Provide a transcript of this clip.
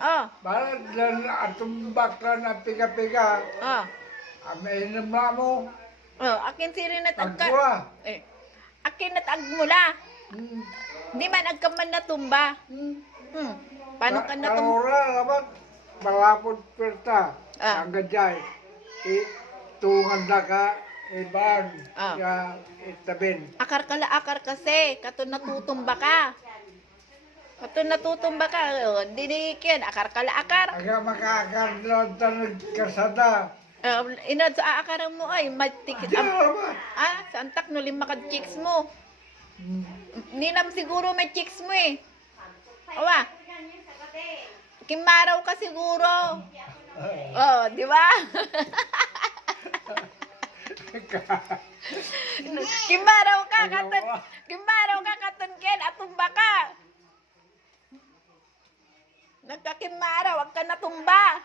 Oh. Balat dan atumbak na piga-piga. Oh. Aminom na mo. Oh, akin sirin at agka. Agwa. Akin at agmula. Hmm. Di man agkaman natumba. Paano ka natumba? Kalora labat malapot perta. Ang gajay. Tungan na ka iban. Ya itabin. Akar kasi. Kato natutumba ka. Dinikin. Akar. Aga makakar doon tanong kasada. Inad sa aakaran mo ay matikit. Diyan labat. Santak no lima ka chicks mo. Ninam siguro may chicks mo eh. Awa. Kimaraw ka siguro. Oh, di ba? Kimaraw ka katon ken atumba ka. Nagkakimaraw, wag ka natumba.